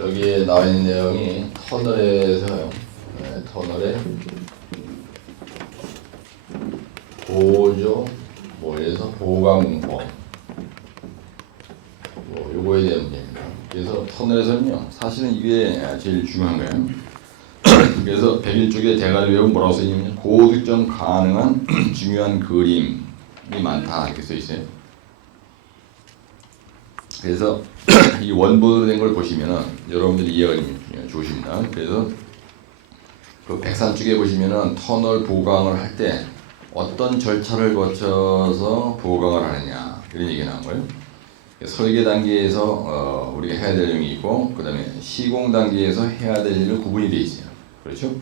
여기에 나와 있는 내용이 터널에서요. 터널의 보조, 그래서 보강법, 요거에 대한 문제입니다. 그래서 터널에서는요, 사실은 이게 제일 중요한 거예요. 그래서 101쪽에 대가리 외우면 뭐라고 써있냐면 고득점 가능한 중요한 그림이 많다 이렇게 써 있어요. 그래서 이 원본으로 된 걸 보시면은 여러분들이 이해가 좋으십니다. 그래서 그 103쪽에 보시면은 터널 보강을 할 때 어떤 절차를 거쳐서 보강을 하느냐 이런 얘기 나온 거예요. 설계 단계에서 우리가 해야 될 내용이 있고, 그 다음에 시공 단계에서 해야 될 일은 구분이 돼 있어요. 그렇죠?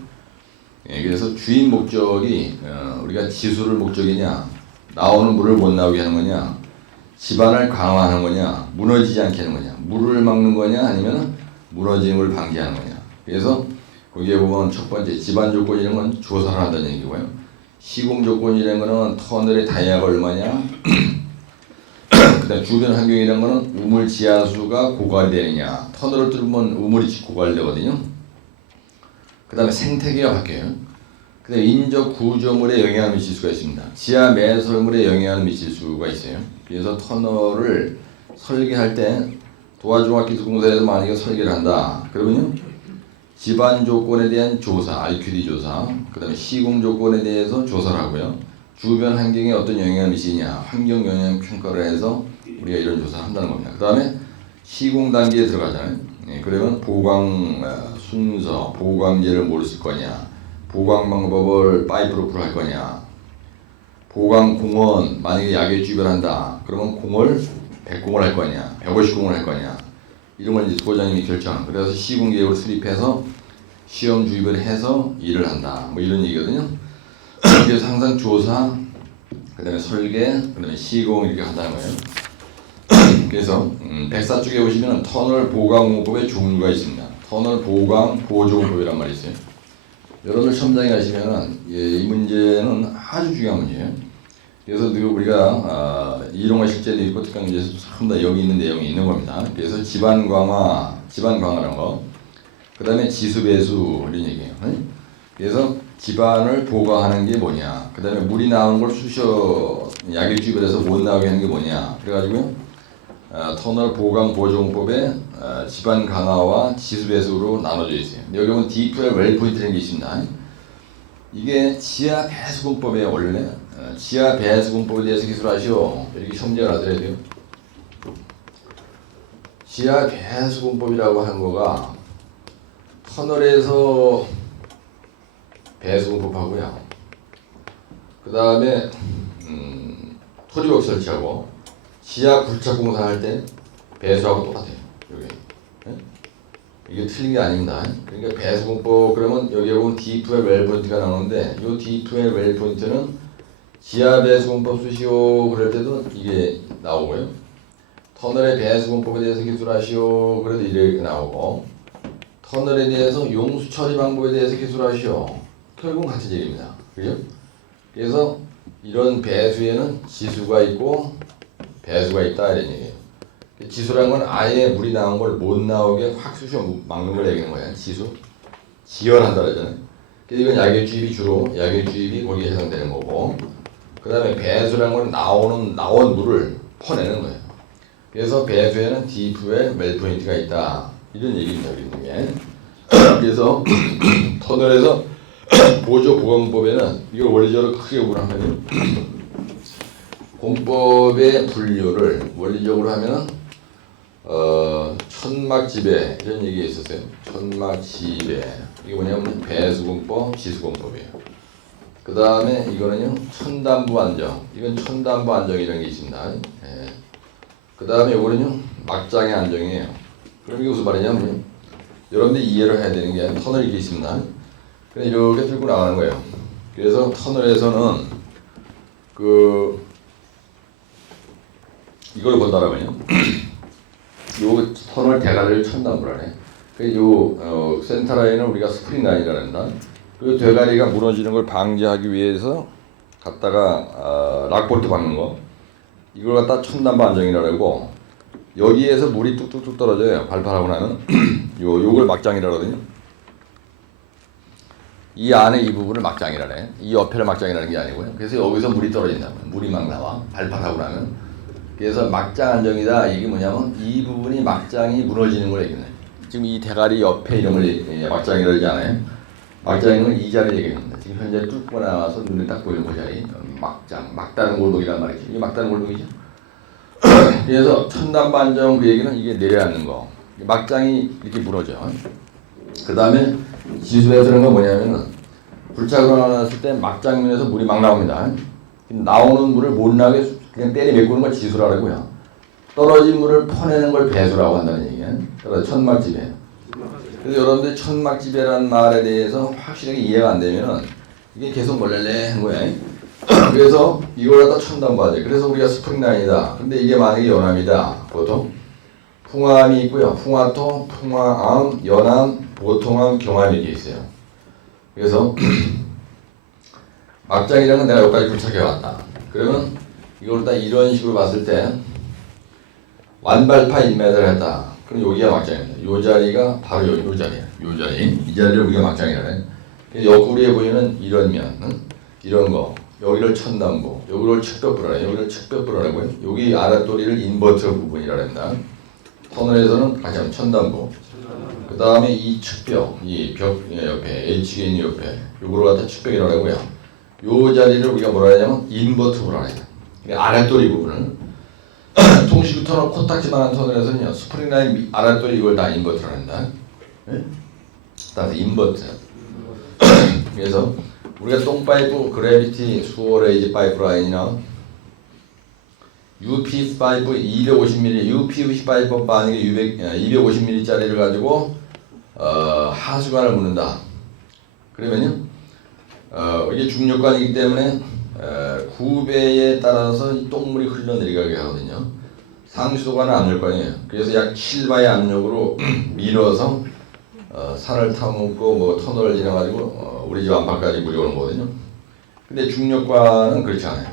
그래서 주인 목적이 우리가 지수를 목적이냐, 나오는 물을 못 나오게 하는 거냐, 지반을 강화하는 거냐, 무너지지 않게 하는 거냐, 물을 막는 거냐, 아니면 무너지는 걸 방지하는 거냐. 그래서 거기에 보면 첫 번째 지반 조건이라는 건 조사를 한다는 얘기고요. 시공 조건이라는 거는 터널의 다이아가 얼마냐, 그다음 주변 환경이라는 거는 우물 지하수가 고갈되느냐. 터널을 뚫으면 우물이 고갈되거든요. 그다음에 생태계가 바뀌어요. 그다음에 인적 구조물에 영향을 미칠 수가 있습니다. 지하 매설물에 영향을 미칠 수가 있어요. 그래서 터널을 설계할 때 도화종합기술공사에서 만약에 설계를 한다. 그러면요, 지반 조건에 대한 조사, RQD 조사, 그다음에 시공 조건에 대해서 조사를 하고요. 주변 환경에 어떤 영향을 미치냐, 환경 영향 평가를 해서 우리가 이런 조사를 한다는 겁니다. 그 다음에 시공 단계에 들어가잖아요. 그러면 보강 순서, 보강제를 뭐로 쓸 거냐, 보강 방법을 파이프로 풀할 거냐, 보강 공원, 만약에 약액 주입을 한다. 그러면 공을 100공을 할 거냐, 150공을 할 거냐, 이런 걸 이제 소장님이 결정하는 거예요. 그래서 시공 계획을 수립해서 시험 주입을 해서 일을 한다. 뭐 이런 얘기거든요. 그래서 항상 조사, 그 다음에 설계, 그 다음에 시공 이렇게 한다는 거예요. 그래서 104쪽에 보시면 터널 보강공법의 종류가 있습니다. 터널 보강 보조공법이란 말이 있어요. 여러분들 시험장에 가시면 이 문제는 아주 중요한 문제예요. 그래서 우리가 이론과 실제도 있고 특강 문제에서 전부 다 여기 있는 내용이 있는 겁니다. 그래서 지반 강화라는 거, 그 다음에 지수 배수 이런 얘기예요. 그래서 지반을 보강하는 게 뭐냐, 그 다음에 물이 나오는 걸 약액 주입을 해서 못 나오게 하는 게 뭐냐. 그래가지고요, 터널 보강 보조공법에 지반 강화와 지수 배수로 나눠져 있어요. 여기 보면 D12 웰포인트라는 게 있습니다. 이게 지하 배수공법에 원래 지하 배수공법에 대해서 기술하시오. 이렇게 시험제가 나더라고요. 지하 배수공법이라고 하는 거가 터널에서 배수공법하고요. 그 다음에 토리웍 설치하고 지하 굴착공사 할 때 배수하고 똑같아요. 여기. 이게 틀린 게 아닙니다. 그러니까 배수공법 그러면 여기에 보면 D2의 웰포인트가 나오는데 이 D2의 웰포인트는 지하 배수공법 쓰시오 그럴 때도 이게 나오고요. 터널의 배수공법에 대해서 기술하시오 그래도 이렇게 나오고, 터널에 대해서 용수 처리 방법에 대해서 기술하시오. 결국은 같은 얘기입니다. 그죠? 그래서 이런 배수에는 지수가 있고 배수가 있다 이런 얘기예요. 지수라는 건 아예 물이 나온 걸 못 나오게 확 쑤셔 막는 걸 얘기하는 거예요. 지수. 지연한다 그러잖아요. 이건 약액 주입이 주로 약액 주입이 거기에 해당되는 거고, 그 다음에 배수라는 건 나온 물을 퍼내는 거예요. 그래서 배수에는 D2의 웰포인트가 있다 이런 얘기입니다. 그래서 터널에서 보조 보강법에는 이걸 원리적으로 크게 구분하면 공법의 분류를 원리적으로 하면은 천막지배 이런 얘기가 있었어요. 천막지배 이게 뭐냐면 배수공법, 지수공법이에요. 그 다음에 이거는요 천담부 안정, 이건 천담부 안정이라는 게 있습니다. 그 다음에 이거는요 막장의 안정이에요. 그럼 이게 무슨 말이냐면 여러분들이 이해를 해야 되는 게 터널이 이렇게 있습니다. 그냥 이렇게 들고 나가는 거예요. 그래서 터널에서는 이걸 본다라면요. 요 터널 대가리를 천담부라네. 요 센터 라인을 우리가 스프링 라인이라 한다. 그 대가리가 무너지는 걸 방지하기 위해서 갖다가 락볼트 박는 거. 이걸 갖다 천담부 안정이라고 하고, 여기에서 물이 뚝뚝뚝 떨어져요. 발판하고 나면. 요걸 막장이라 그러거든요. 이 안에 이 부분을 막장이라 그래. 이 옆에를 막장이라는 게 아니고요. 그래서 여기서 물이 떨어진다. 물이 막 나와. 발판하고 나면. 그래서 막장 안정이다. 이게 뭐냐면 이 부분이 막장이 무너지는 걸 얘기해. 지금 이 대가리 옆에 이런 걸 막장이라 그러지 않아요? 막장은 이 자리를 얘기합니다. 지금 현재 뚫고 나와서 눈에 딱 보이는 그 자리. 막장. 막다른 골목이란 말이죠. 이게 막다른 골목이죠. 그래서 천단반정 그 얘기는 이게 내려앉는 거. 막장이 이렇게 무너져. 그 다음에 지수에서 그런 건 뭐냐면은 불착으로 나왔을 때 막장면에서 물이 막 나옵니다. 나오는 물을 못 나게 그냥 때리 메꾸는 걸 지수라고요. 떨어진 물을 퍼내는 걸 배수라고 한다는 얘기예요. 그래서 천막지배. 그래서 여러분들 천막지배라는 말에 대해서 확실하게 이해가 안 되면은 이게 계속 몰랄래 하는 거예요. 그래서 이걸 갖다 천단부하죠. 그래서 우리가 스프링 라인이다. 근데 이게 만약에 연암이다. 보통 풍암이 있고요. 풍화토, 풍화암, 연암, 보통암, 경암이 이렇게 있어요. 그래서 막장이라는 건 내가 여기까지 불착해 왔다. 그러면 이걸 딱 이런 식으로 봤을 때 완발파 1m를 했다. 그럼 여기가 막장입니다. 요 자리가 바로 요 자리야. 요 자리. 이 자리를 우리가 막장이라 해. 옆구리에 보이는 이런 면, 이런 거. 여기를 천단부, 여기를 측벽부라, 여기를 측벽부라고요. 여기 아랫도리를 인버터 부분이라 합니다. 터널에서는 같이 하면 천단부. 그 다음에 이 측벽, 이 벽 옆에, H가 있는 옆에, 요거를 갖다 측벽이라고 하고요. 요 자리를 우리가 뭐라 하냐면 인버터부라 해요. 아랫도리 부분을. 통시구 터널 코딱지만한 터널에서는요, 스프링 라인 아랫도리 이걸 다 인버터라 한다. 네? 따라서 인버터. 그래서 우리가 똥파이프, 그래비티, 수어레이지 파이프 라인이나 UP 파이프 250mm, UP 파이프 반응에 250mm짜리를 가지고 하수관을 묻는다. 그러면요, 이게 중력관이기 때문에 구배에 따라서 이 똥물이 흘러내려가게 하거든요. 상수도관은 압력관이에요. 그래서 약 7바의 압력으로 밀어서 산을 타먹고 뭐 터널을 지나가지고 우리 집 안팎까지 물이 오는 거거든요. 근데 중력관은 그렇지 않아요.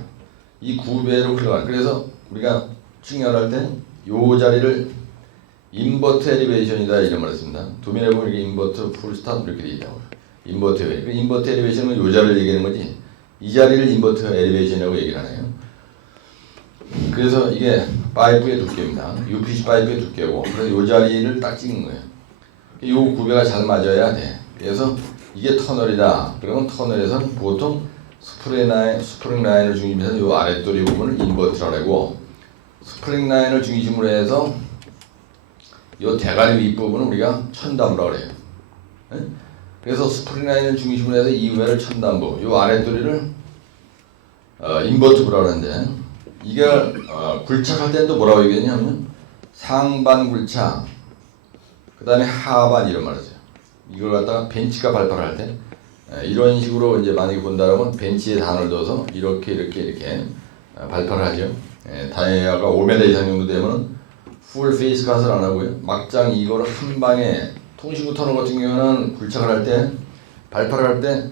이 구배로 흘러가요. 그래서 우리가 측량할 때 요 자리를 인버터 엘리베이션이다 이런 말을 씁니다. 도면에 보면 이게 인버터 풀스탑 이렇게 돼 있다고. 인버터 엘리베이션. 인버터 엘리베이션은 요 자리를 얘기하는 거지. 이 자리를 인버터 엘리베이션이라고 얘기를 하네요. 그래서 이게 파이프의 두께입니다. UPC 파이프의 두께고, 그래서 요 자리를 딱 찍은 거예요. 요 구배가 잘 맞아야 돼. 그래서 이게 터널이다. 그러면 터널에서는 보통 스프링 라인을 중심으로 해서 요 아랫도리 부분을 인버터라고 하고, 스프링 라인을 중심으로 해서 요 대가리 윗부분은 우리가 천단부라고 그래요. 네? 그래서 스프링 라인을 중심으로 해서 이외를 천단부, 요 아랫도리를 인버터부라고 하는데, 이게 굴착할 때는 또 뭐라고 얘기했냐면 상반 굴착, 그 다음에 하반 이런 말을 써요. 이걸 갖다가 벤치가 발판을 할 때 이런 식으로 이제 만약에 본다면 벤치에 단을 둬서 이렇게 발판을 하죠. 다이아가 5m 이상 정도 되면 풀 페이스 컷을 안 하고요. 막장 이거를 한 방에 통신구 터널 같은 경우는 굴착을 할 때 발판을 할 때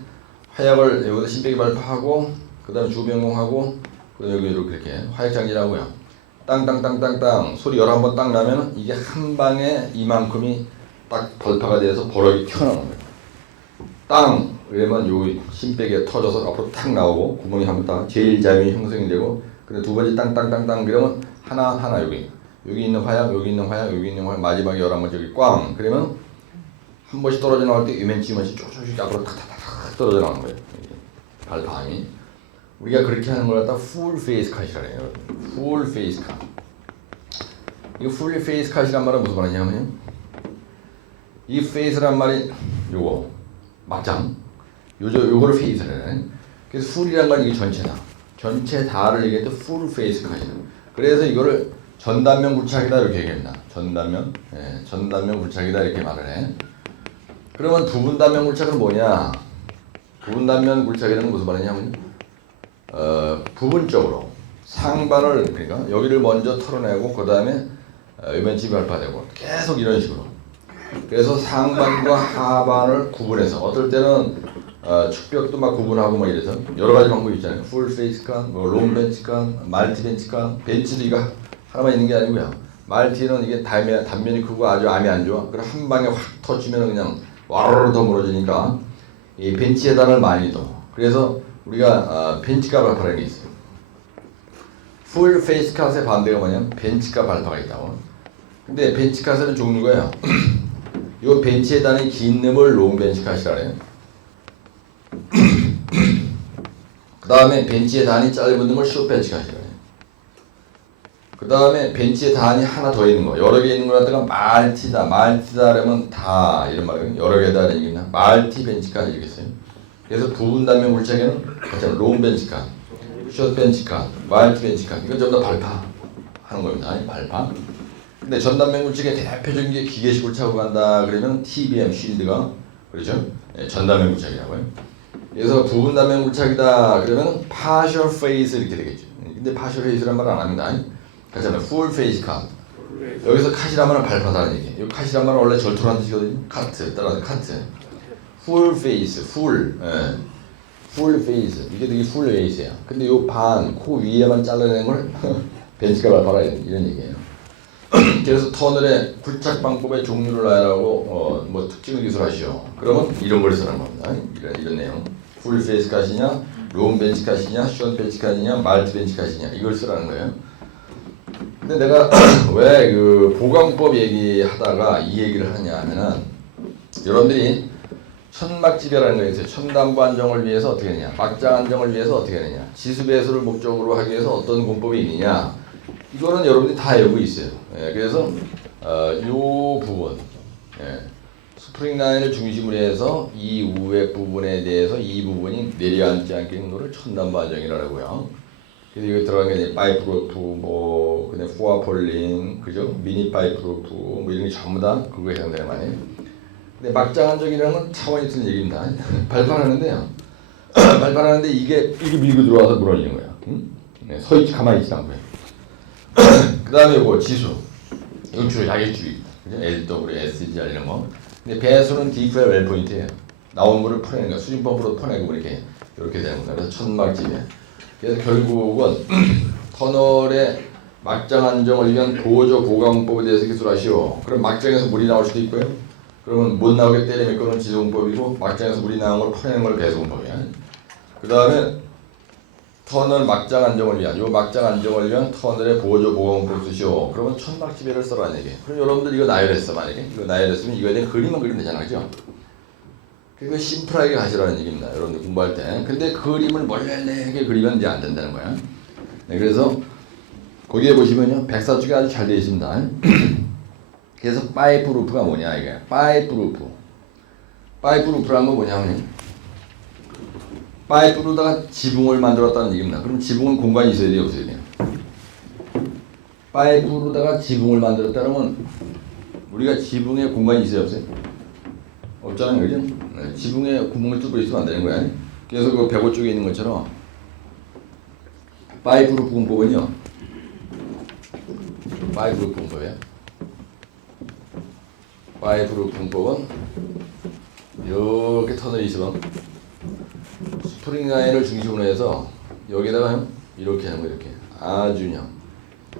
화약을 여기다 신배기 발파하고 그 다음에 주변공하고 그 여기 이렇게 화약 장전하고요. 땅땅땅땅땅 소리 11번 딱 나면 이게 한 방에 이만큼이 딱 벌파가 돼서 버럭이 튀어나오는 거예요. 땅! 그러면 요 심백에 터져서 앞으로 탁 나오고 구멍이 한 번 딱 제일 자연이 형성이 되고, 근데 두 번째 땅땅땅땅 그러면 하나 여기 있는 화약, 여기 있는 화약, 여기 있는 화약, 마지막에 11번 저기 꽝! 그러면 한 번씩 떨어져 나올 때 이만치 쭉쭉쭉 앞으로 탁탁탁 떨어져 나오는 거예요. 발판이. 우리가 그렇게 하는 걸 갖다 풀 페이스 컷이라 해요. 풀 페이스 컷. 이 풀 페이스 컷이란 말은 무슨 말이냐면요, 이 페이스란 말이 요거 막장 요거를 페이스를 해. 그래서 풀이란 건 이게 전체다. 전체 다를 얘기할 때 풀 페이스 컷이다. 그래서 이거를 전단면 굴착이다 이렇게 얘기합니다. 전단면 굴착이다 이렇게 말을 해. 그러면 부분단면 굴착은 뭐냐? 부분단면 굴착이라는 건 무슨 말이냐면 부분적으로 상반을, 그러니까 여기를 먼저 털어내고 그 다음에 요면집이 발파되고 계속 이런 식으로. 그래서 상반과 하반을 구분해서 어떨 때는 축벽도 막 구분하고 막 이래서 여러 가지 방법이 있잖아요. 풀 페이스 칸, 뭐 롱 벤치 칸, 말티 벤치 칸. 벤치도 이거 하나만 있는 게 아니고요. 말티는 이게 단면이 크고 아주 암이 안 좋아. 그럼 한 방에 확 터지면 그냥 와르르 더 멀어지니까 이 벤치에 단을 많이 둬. 그래서 우리가 벤치카 발파라는 게 있어요. 풀 페이스 컷의 반대가 뭐냐면 벤치카 발파가 있다고. 근데 벤치 컷은 종류가요. 이 벤치에 단이 긴 놈을 롱 벤치 컷이라 그래요. 그 다음에 벤치에 단이 짧은 놈을 숏 벤치 컷이라 그래요. 그 다음에 벤치에 단이 하나 더 있는 거, 여러 개 있는 거 갖다가 말티다. 말티다 그러면 다 이런 말이에요. 여러 개다 이런 얘기나 말티 벤치 컷 이렇게 써요. 그래서 부분 단면 물체계는 롱 벤치 컷, 숏 벤치 컷, 말티 벤치 컷. 이건 전부 다 발파 하는 겁니다. 발파. 근데 전단면 물체계 대표적인 게 기계식을 차고 간다 그러면 TBM 쉴드가 그렇죠? 네, 전단면 물체계라고요. 그래서 부분 단면 물체계다 그러면 partial phase 이렇게 되겠죠. 근데 partial phase란 말 안 합니다. 그렇잖아요. full phase cut. 여기서 컷이란 말은 발파다는 얘기예요. 이 컷이란 말은 원래 절토라는 뜻이거든요. 카트 따라서 카트. full phase, full, 예. full phase. 이게 되게 full phase야. 근데 요 반 코 위에만 잘라내는 걸 벤치가 발파라 이런 얘기예요. 그래서 터널의 굴착 방법의 종류를 알아라고 뭐 특징을 기술하시오. 그러면 이런 걸 쓰는 겁니다. 이런 내용. 풀 페이스 컷이냐, 롱 벤치 컷이냐, 숏 벤치 컷이냐, 말티 벤치 컷이냐 이걸 쓰라는 거예요. 근데 내가 왜 그 보강법 얘기하다가 이 얘기를 하냐 하면은 여러분들이 천막지배라는 거 있어요. 천담부 안정을 위해서 어떻게 하느냐, 막장 안정을 위해서 어떻게 하느냐, 지수배수를 목적으로 하기 위해서 어떤 공법이 있느냐. 이거는 여러분들이 다 알고 있어요. 예, 그래서 요 부분, 스프링 라인을 중심으로 해서 이 우회 부분에 대해서 이 부분이 내려앉지 않게 있는 거를 천단부 안정이라고 하고요. 그래서 이거 들어간 게 파이프 루프, 뭐 그다음 후아폴링, 그죠? 미니 파이프 루프, 뭐 이런 게 전부 다 그거에 해당되는 말이에요. 근데 막장 안정이라는 건 차원이 틀린 얘기입니다. 발판하는데요. 발판하는데 이게 밀고 들어와서 무너지는 거예요. 응? 네, 서 있지 가만히 있지 않고요. 그 다음에 뭐 지수, 이건 주로 야객주의, 그죠? LW, SGR 이런 거. 근데 배수는 D2L 웰포인트예요. 나온 물을 퍼내는 거, 수진 펌프로 퍼내고 이렇게 되는 겁니다. 그래서 천막지배. 그래서 결국은 터널의 막장 안정을 위한 보조 보강법에 대해서 기술하시오. 그럼 막장에서 물이 나올 수도 있고요. 그러면 못 나오게 때려 묶어놓은 지수공법이고 막장에서 물이 나온 걸 퍼내는 걸 배수공법이야. 그 다음에 터널 막장 안정을 위한 막장 안정을 위한 터널의 보조 보강법 쓰시오. 그러면 천막지배를 써라는 얘기. 그럼 여러분들 이거 나열했어 만약에 이거 나열했으면 이거에 대한 그림만 그리면 되잖아, 그죠? 그리고 심플하게 가시라는 얘기입니다. 여러분들 공부할 때. 근데 그림을 멀레하게 그리면 이제 안 된다는 거야. 네, 그래서 거기에 보시면요 백사축이 아주 잘 되어 있습니다. 그래서 파이프 루프가 뭐냐 이게 파이프 루프라는 건 뭐냐면 파이프로다가 지붕을 만들었다는 얘기입니다. 그럼 지붕은 공간이 있어야 돼요, 없어야 돼요? 파이프로다가 지붕을 만들었다 그러면 우리가 지붕에 공간이 있어요, 없어요? 없잖아요, 그죠? 네, 지붕에 구멍을 뚫고 있으면 안 되는 거야. 그래서 그 벽오 쪽에 있는 것처럼 파이프 루프 공법은요. 파이프 루프 공법이에요. 파이프 루프 공법은 이렇게 터널이 있으면 스프링 라인을 중심으로 해서 여기다가 이렇게 하는 거 이렇게 아주형.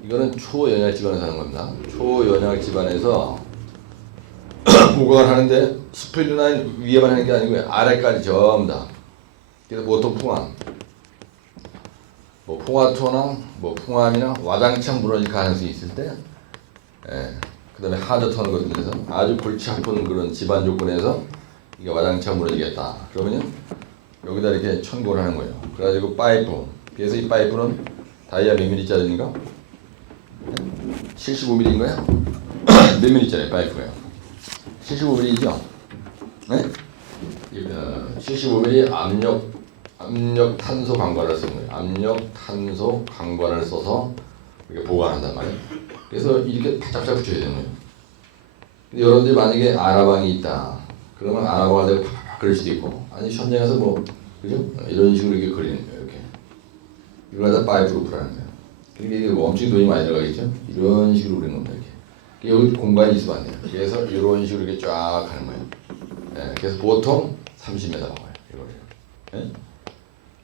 이거는 초연약 집안에서 하는 겁니다. 초연약 집안에서 보강을 하는데 스프링 라인 위에만 하는 게 아니고요. 아래까지 전부 다. 그래서 보통 풍암, 뭐 풍화토나 뭐 풍암이나 와장창 무너질 가능성이 있을 때, 그 다음에 하드 터널 같은 데서 아주 골치 아픈 그런 집안 조건에서 이게 와장창 무너지겠다. 그러면요. 여기다 이렇게 천골을 하는 거예요. 그래가지고 파이프. 그래서 이 파이프는 다이아 몇 mm짜리인가? 75mm인가요? 몇 mm짜리 파이프예요? 75mm죠? 네? 75mm 압력 탄소 강관을 쓰는 거예요. 압력 탄소 강관을 써서 이렇게 보관한단 말이에요. 그래서 이렇게 바짝바짝 붙여야 되는 거예요. 근데 여러분들이 만약에 아라방이 있다. 그러면 아라방을 내가 팍팍 그릴 수도 있고, 아니 현장에서 뭐 그죠? 이런 식으로 이렇게 그리는 거예요. 이렇게 이걸 갖다 파이프 루프라는 거예요. 그러니까 이게 뭐 엄청 돈이 많이 들어가겠죠? 이런 식으로 그리는 겁니다. 이렇게 여기 공간이 있으면 안 돼요. 그래서 이런 식으로 이렇게 쫙 가는 거예요. 네, 그래서 보통 30m 나와요. 이거를. 네?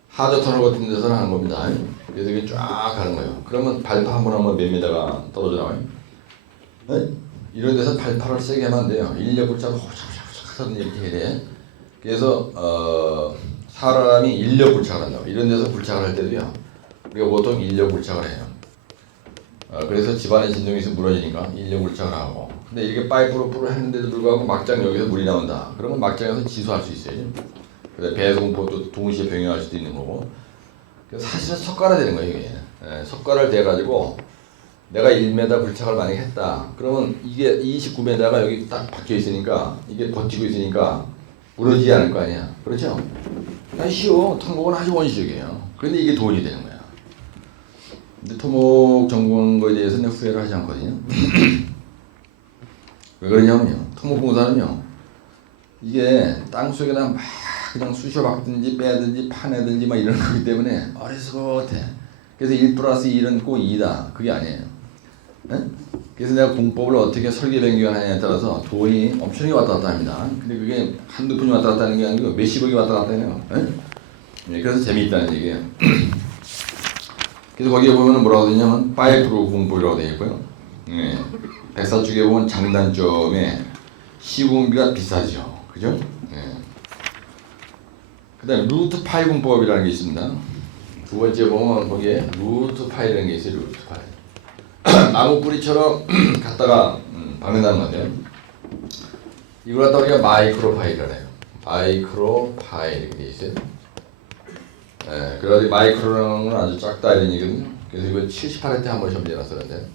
하드 터널 같은 데서는 하는 겁니다. 그래서 이게 쫙 가는 거예요. 그러면 발파 한 번 하면 몇 미터가 떨어져 나와요? 네? 이런 데서 발판을 세게 하면 안 돼요. 인력 굴착을 호착호착 하든 이렇게 해야 돼. 그래서 사람이 인력 굴착을 한다고. 이런 데서 굴착을 할 때도요. 우리가 보통 인력 굴착을 해요. 그래서 집안에 진동이 있으면 무너지니까 인력 굴착을 하고. 근데 이렇게 파이프로 불을 했는데도 불구하고 막장 여기서 물이 나온다. 그러면 막장에서 지수할 수 있어요. 그래서 배수공법도 동시에 병행할 수도 있는 거고. 그래서 사실은 석가라 되는 거예요. 이게. 석가를 대가지고 내가 1m 굴착을 만약에 했다. 그러면 이게 29m가 여기 딱 박혀 있으니까 이게 버티고 있으니까 무너지지 않을 거 아니야. 그렇죠? 그냥 쉬워. 토목은 아주 원시적이에요. 그런데 이게 돈이 되는 거야. 근데 토목 전공한 거에 대해서는 후회를 하지 않거든요. 왜 그러냐면요. 토목공사는요. 이게 땅속에다 막 그냥 쑤셔 박든지 빼든지 파내든지 막 이런 거기 때문에 어리석어해. 그래서 1 플러스 1은 꼭 2다. 그게 아니에요. 네? 그래서 내가 공법을 어떻게 설계 변경하느냐에 따라서 돈이 엄청나게 왔다 갔다 합니다. 근데 그게 한두 푼이 왔다 갔다 하는 게 아니고 몇십억이 왔다 갔다 해요. 네? 네, 그래서 재미있다는 얘기예요. 그래서 거기에 보면 뭐라고 되냐면 파이프로 공법이라고 되어 있고요. 네. 백사 쪽에 보면 장단점에 시공비가 비싸죠. 그죠? 네. 그 다음에 루트 파이 공법이라는 게 있습니다. 두 번째 보면 거기에 루트 파이라는 게 있어요. 루트 파이. 나무 뿌리처럼 갖다가 박는다는 건데요. 이걸 갖다 우리가 마이크로 파이라고 해요. 마이크로 파이 이렇게 돼 있어요. 예, 그래가지고 마이크로라는 건 아주 작다 이런 얘기거든요. 그래서 이거 78회 때 한번 시험지에서 그런데.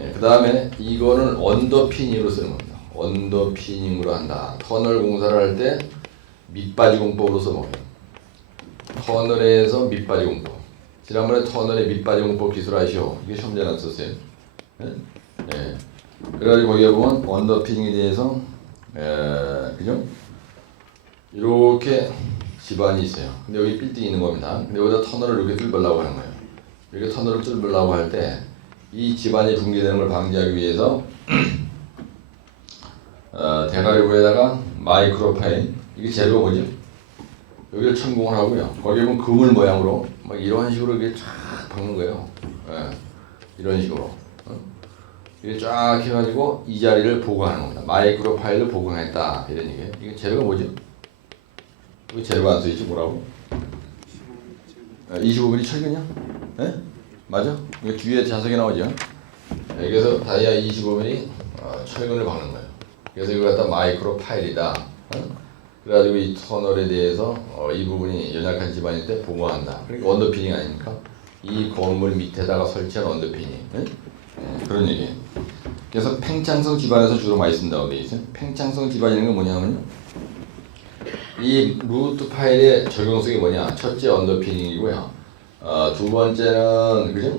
예, 그 다음에 이거는 언더피닝으로 쓰는 겁니다. 언더피닝으로 한다. 터널 공사를 할 때 밑바지 공법으로 써먹어요. 터널에서 밑바지 공법. 지난번에 터널의 밑바지 공법 기술 아시오? 이게 시험지에 안 썼어요. 예? 예. 그래가지고 거기에 보면 언더피닝에 대해서 그죠? 이렇게 집안이 있어요. 근데 여기 빌딩이 있는 겁니다. 근데 여기다 터널을 이렇게 뚫으려고 하는 거예요. 이렇게 터널을 뚫으려고 할 때 이 집안이 붕괴되는 걸 방지하기 위해서 대가리부에다가 마이크로파인 이게 재료가 뭐죠? 여기를 천공을 하고요. 거기에 보면 그물 모양으로 막 이런 식으로 이렇게 쫙 박는 거예요. 예, 이런 식으로. 이게 쫙 해가지고 이 자리를 보강하는 겁니다. 마이크로파일을 보강했다 이런 얘기예요. 이게 재료가 뭐죠? 왜 재료가 안 써있지? 뭐라고? 25mm 철근이야? 네? 맞아? 이거 뒤에 자석이 나오죠? 여기서 다이아 25mm 철근을 박는 거예요. 그래서 이거 갖다 마이크로 파일이다. 그래가지고 이 터널에 대해서 이 부분이 연약한 집안일 때 보강한다. 그러니까 언더피닝 아닙니까? 이 건물 밑에다가 설치한 언더피닝. 네? 그런 얘기예요. 그래서 팽창성 집안에서 주로 많이 쓴다고 되어 있어요. 팽창성 집안이라는 건 뭐냐면요. 이 루트 파일의 적용성이 뭐냐? 첫째 언더피닝이고요. 두 번째는 그죠?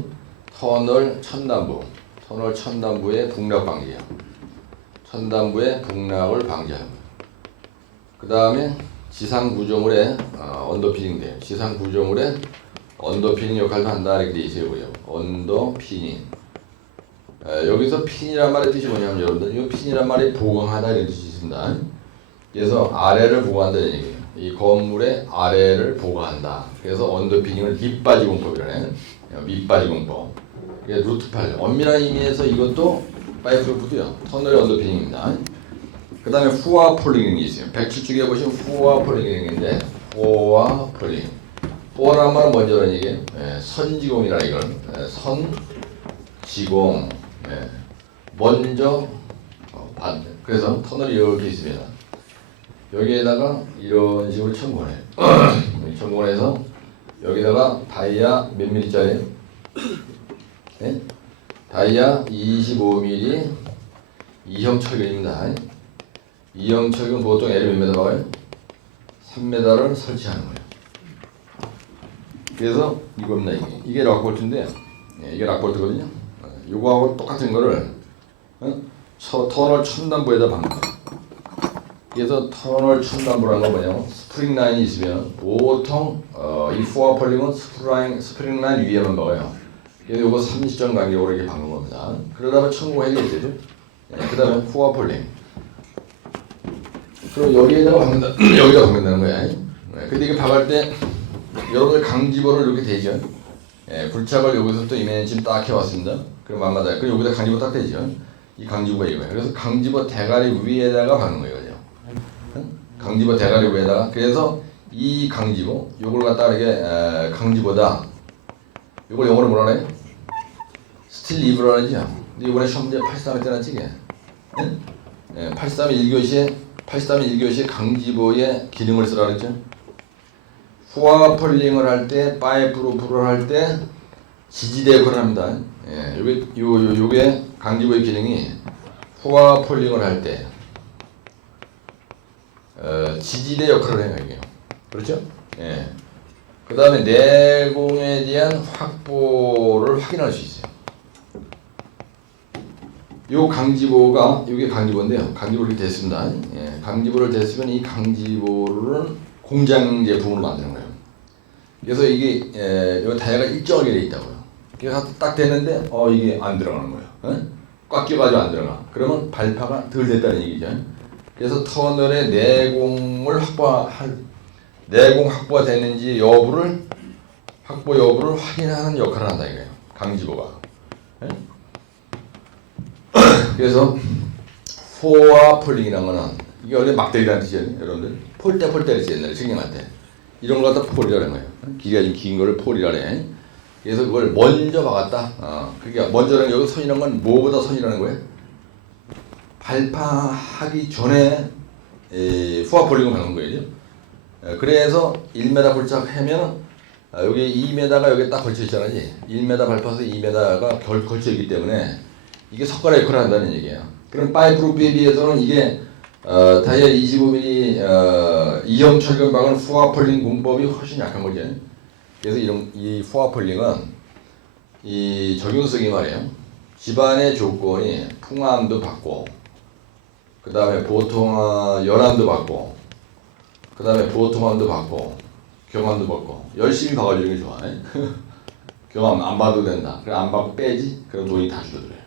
터널 천단부. 터널 천단부의 북락 방지예요. 천단부의 북락을 방지하는 거예요. 그 다음에 지상 구조물의 언더피닝 돼요. 지상 구조물의 언더피닝 역할도 한다 이렇게 돼 있어요. 언더피닝. 여기서 핀이란 말의 뜻이 뭐냐면 여러분들 이 핀이란 말이 보강하다 이런 뜻이 있습니다. 그래서 아래를 보강한다는 얘기예요. 이 건물의 아래를 보강한다. 그래서 언더피닝을 밑바지 공법이라고 해요. 밑바지 공법. 루트 팔. 엄밀한 의미에서 이것도 파이프로 부도요. 터널의 언더피닝입니다. 그 다음에 후와 폴링이 있어요. 107쪽에 보시면 후와 폴링인데 후와 폴링. 후라는 말은 먼저라는 얘기예요. 선지공이라 이건. 선지공. 먼저 받는. 그래서 터널이 이렇게 있으면 여기에다가 이런 식으로 천공을 해요. 천공을 해서 여기다가 다이아 몇 밀리짜리? 네? 다이아 25mm 2형 철근입니다. 2형 철근 보통 L이 몇 m 박아요? 3m를 설치하는 거예요. 그래서 이겁니다. 이게 락볼트인데 이게 락볼트거든요. 이거하고 똑같은 거를 터널 천단부에다 박는 거예요. 그래서 터널 천단부라는 건 뭐냐면 스프링 라인이 있으면 보통 이 포화 폴링은 스프링 라인 위에만 박아요. 그래서 이거 30점 간격으로 이렇게 박는 겁니다. 그러다가 천공해야겠죠. 그 다음에 포화 폴링. 그럼 여기에다가 박는다. 여기다 박는다는 거야. 근데 이게 박을 때 여러분들 강지벌을 이렇게 대죠. 굴착을 여기서부터 이면쯤 딱 해왔습니다. 그럼 안 맞아요. 그럼 여기다 강지보 딱 되죠. 이 강지보가 이거예요. 그래서 강지보 대가리 위에다가 박는 거예요. 그죠? 강지보 대가리 위에다가. 그래서 이 강지보, 요걸 갖다가 이렇게 강지보다, 요걸 영어로 뭐라 그래요? 스틸 리브라 하죠. 근데 이번에 시험 문제 83회 때나 찍게. 83일1교시에 강지보의 기능을 쓰라 그랬죠. 후와 폴링을 할 때, 파이프루프를 할 때 지지대 역할을 합니다. 요게 강지보의 기능이 후와 폴링을 할 때 지지대 역할을 해요. 이게. 그렇죠? 예. 그 다음에 내공에 대한 확보를 확인할 수 있어요. 요 강지보가, 요게 강지보인데요. 강지보를 됐습니다. 예. 강지보를 됐으면 이 강지보를 공장 제품으로 만드는 거예요. 그래서 이게, 요 다이아가 일정하게 돼 있다고요. 그래서 딱 됐는데, 이게 안 들어가는 거예요. 꽉 끼어가지고 안 들어가. 그러면 발파가 덜 됐다는 얘기죠. 그래서 터널의 내공 확보가 됐는지 확보 여부를 확인하는 역할을 한다 이거예요. 강지보가. 그래서 포와 폴링이라는 거는 이게 원래 막대기라는 뜻이에요. 여러분들 폴 때 그랬지 옛날에 승경할 때 이런 거 갖다 폴이라는 거예요. 길이가 좀 긴 거를 폴이라 그래. 그래서 그걸 먼저 박았다. 그게 먼저는 여기 선이라는 건 뭐보다 선이라는 거예요? 발파하기 전에 후와 폴링을 박는 거예요. 그래서 1m 볼착하면 여기 2m가 여기 딱 걸쳐 있잖아요. 1m 발파서 2m가 걸쳐 있기 때문에 이게 석가래 역할을 한다는 얘기예요. 그럼 파이프루프에 비해서는 이게 다이아 25mm 이형 철근 박은 후와 폴링 공법이 훨씬 약한 거죠. 그래서 이 후와 폴링은 이 적용성이 말이에요. 집안의 조건이 풍암도 받고, 그 다음에 보통 연암도 받고, 그 다음에 보통암도 받고, 경암도 받고, 열심히 박아주는 게 좋아. 경암 안 봐도 된다. 그래 안 받고 빼지? 그럼 돈이 다 줄어들어요.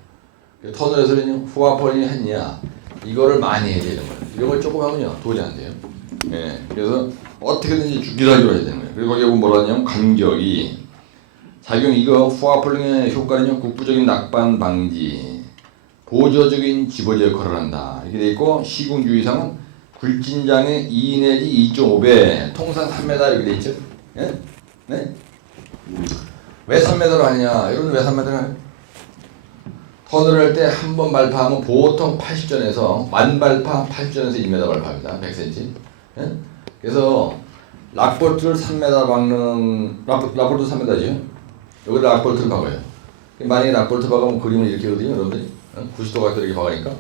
터널에서는 후와 폴링 했냐? 이거를 많이 해야 되는 거예요. 이런 걸 조금 하면요 돈이 안 돼요. 예, 그래서 어떻게든지 유지하기로 해야 되는 거예요. 그리고 거기에 보면 뭐라 하냐면 간격이 작용 이거 후와 폴링의 효과는요 국부적인 낙반 방지, 보조적인 집어제 역할을 한다. 이렇게 돼 있고 시공주의상은 굴진장의 2 내지 2.5배, 통상 3m 이렇게 돼 있죠. 예? 네? 왜 3m로 하냐? 여러분 왜 3m로 해요? 터널을 할 때 한 번 발파하면 보통 80전에서 만발파 80전에서 1m 발파합니다. 100cm. 예? 그래서 락볼트를 3m 박는 락볼트 3m죠. 여기다 락볼트를 박아요. 만약에 락볼트 박으면 그림을 이렇게 하거든요. 여러분들이 90도 각도 이렇게 박으니까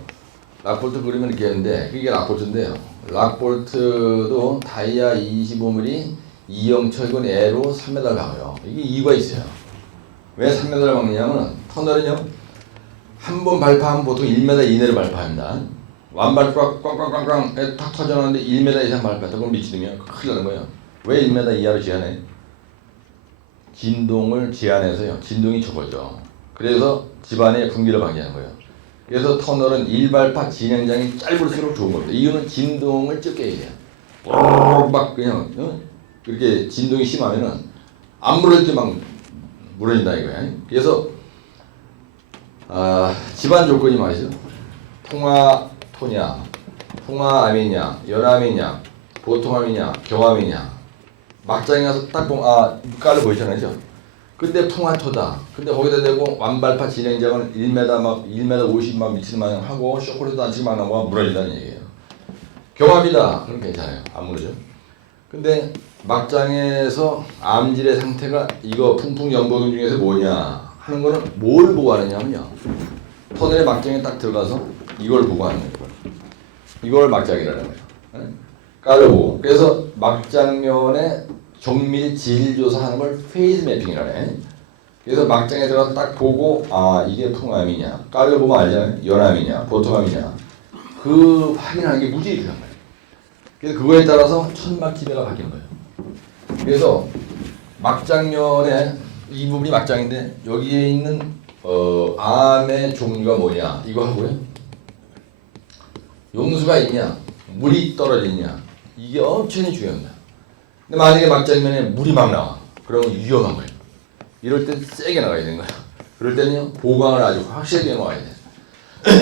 락볼트 그림은 이렇게 하는데 그게 락볼트인데요. 락볼트도 다이아 25mm 2형 철근 A로 3m를 박아요. 이게 이유가 있어요. 왜 3m를 박느냐면 터널은요 한 번 발파하면 보통 1m 이내로 발파합니다. 완발파 꽝꽝꽝꽝 탁 터져나오는데 1m 이상 발파했다. 그럼 미치면 큰일 나는 거예요. 왜 1m 이하로 제한해? 진동을 제한해서요. 진동이 적어져. 그래서 집안의 분기를 방지하는 거예요. 그래서 터널은 1발파 진행장이 짧을수록 좋은 겁니다. 이유는 진동을 적게 해야 돼요. 막 그냥 그렇게 진동이 심하면은 안 무너질 때 막 무너진다 이거야. 그래서 집안 조건이 말이죠. 풍화토냐, 풍화암이냐, 연암이냐, 보통암이냐, 경암이냐. 막장에 가서 딱 보면 깔을 보이잖아요. 근데 풍화토다. 근데 거기다 대고 완발파 진행장은 1m 막 1m 50만 미칠 마냥 하고 쇼크로도 안 치고 막 나고 무너진다는 얘기예요. 경암이다. 그럼 괜찮아요. 안 무너져. 근데 막장에서 암질의 상태가 이거 풍풍 연보경 중에서 뭐냐 하는 거는 뭘 보고 하느냐면요. 터널의 막장에 딱 들어가서 이걸 보고 하는 거예요. 이걸 막장이라는 거예요. 깔고 그래서 막장면에 정밀 질 조사하는 걸 페이즈 매핑이라 해. 그래서 막장에 들어가서 딱 보고 이게 풍암이냐 깔을 보면 알잖아요. 연암이냐 보통암이냐 그 확인하는 게 무지히 중요한 거예요. 그래서 그거에 따라서 천막 지대가 바뀌는 거예요. 그래서 막장면에 이 부분이 막장인데 여기에 있는 암의 종류가 뭐냐 이거 하고요. 용수가 있냐 물이 떨어지냐 이게 엄청 중요합니다. 근데 만약에 막장면에 물이 막 나와 그러면 위험한 거예요. 이럴 때 세게 나가야 되는 거예요. 그럴 때는요 보강을 아주 확실하게 해놓아야 돼.